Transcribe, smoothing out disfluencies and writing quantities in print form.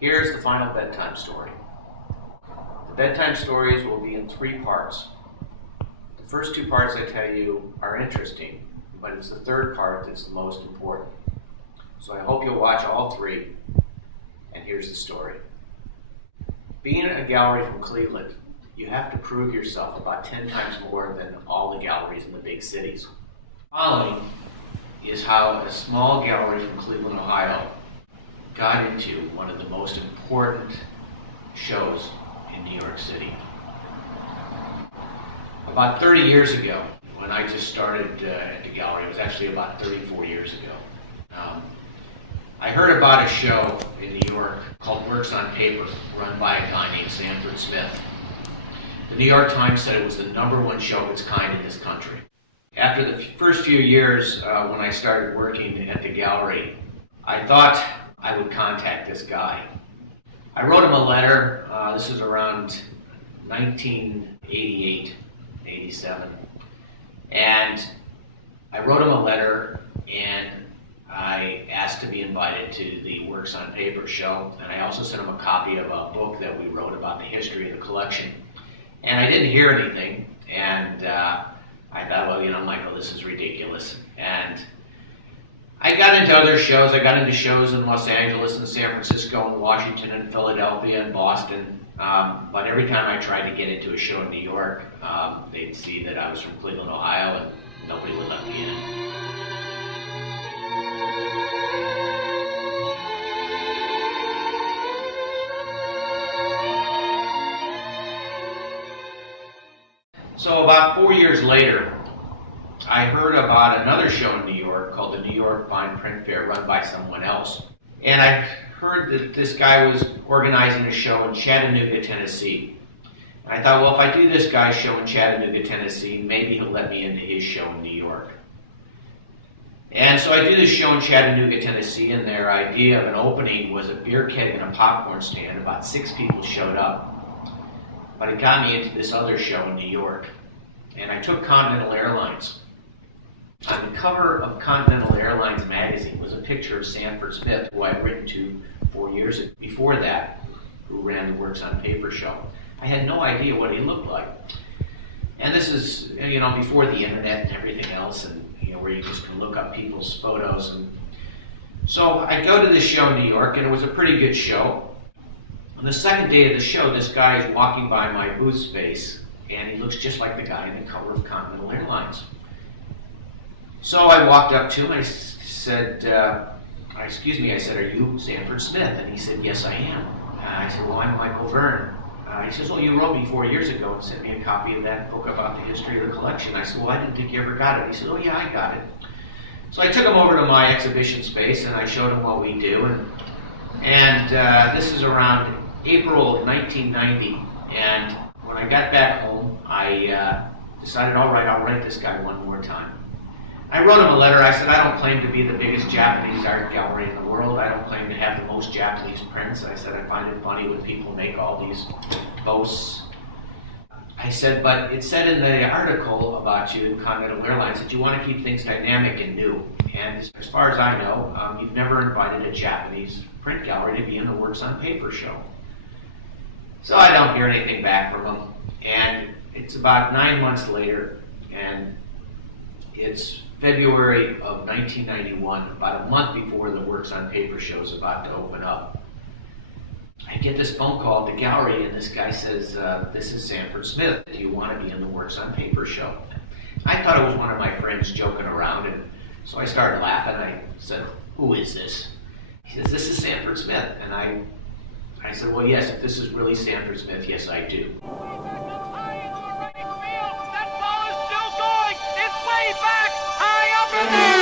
Here's the final bedtime story. The bedtime stories will be in 3 parts. The first 2 parts I tell you are interesting, but it's the 3rd part that's the most important. So I hope you'll watch all 3, and here's the story. Being a gallery from Cleveland, you have to prove yourself about 10 times more than all the galleries in the big cities. Following is how a small gallery from Cleveland, Ohio got into one of the most important shows in New York City. About 30 years ago, when I just started at the gallery, it was actually about 34 years ago, I heard about a show in New York called Works on Paper, run by a guy named Sanford Smith. The New York Times said it was the #1 show of its kind in this country. After the first few years when I started working at the gallery, I thought I would contact this guy. I wrote him a letter. This is around 1988, 87. And I wrote him a letter and I asked to be invited to the Works on Paper show. And I also sent him a copy of a book that we wrote about the history of the collection. And I didn't hear anything. And I thought, well, Michael, this is ridiculous. And I got into other shows. I got into shows in Los Angeles and San Francisco and Washington and Philadelphia and Boston. But every time I tried to get into a show in New York, they'd see that I was from Cleveland, Ohio, and nobody would let me in. So about 4 years later, I heard about another show in New York called the New York Fine Print Fair, run by someone else. And I heard that this guy was organizing a show in Chattanooga, Tennessee. And I thought, well, if I do this guy's show in Chattanooga, Tennessee, maybe he'll let me into his show in New York. And so I do this show in Chattanooga, Tennessee, and their idea of an opening was a beer keg and a popcorn stand. About 6 people showed up. But it got me into this other show in New York. And I took Continental Airlines. On the cover of Continental Airlines magazine was a picture of Sanford Smith, who I'd written to 4 years before that, who ran the Works on Paper show. I had no idea what he looked like. And this is, before the internet and everything else, and where you just can look up people's photos. And so I go to this show in New York, and it was a pretty good show. On the second day of the show, this guy is walking by my booth space, and he looks just like the guy in the cover of Continental Airlines. So I walked up to him, I said, excuse me, I said, are you Sanford Smith? And he said, yes, I am. I said, well, I'm Michael Verne. He says, well, you wrote me 4 years ago and sent me a copy of that book about the history of the collection. I said, well, I didn't think you ever got it. He said, oh, yeah, I got it. So I took him over to my exhibition space, and I showed him what we do. And this is around April of 1990. And when I got back home, I decided, all right, I'll write this guy one more time. I wrote him a letter. I said, I don't claim to be the biggest Japanese art gallery in the world. I don't claim to have the most Japanese prints. I said, I find it funny when people make all these boasts. I said, but it said in the article about you in Continental Airlines that you want to keep things dynamic and new. And as far as I know, you've never invited a Japanese print gallery to be in the Works on Paper show. So I don't hear anything back from him. And it's about 9 months later, and it's February of 1991, about a month before the Works on Paper show is about to open up. I get this phone call at the gallery, and this guy says, this is Sanford Smith. Do you want to be in the Works on Paper show? I thought it was one of my friends joking around, and so I started laughing. I said, who is this? He says, this is Sanford Smith. And I said, well, yes, if this is really Sanford Smith, yes, I do. Back, high up in the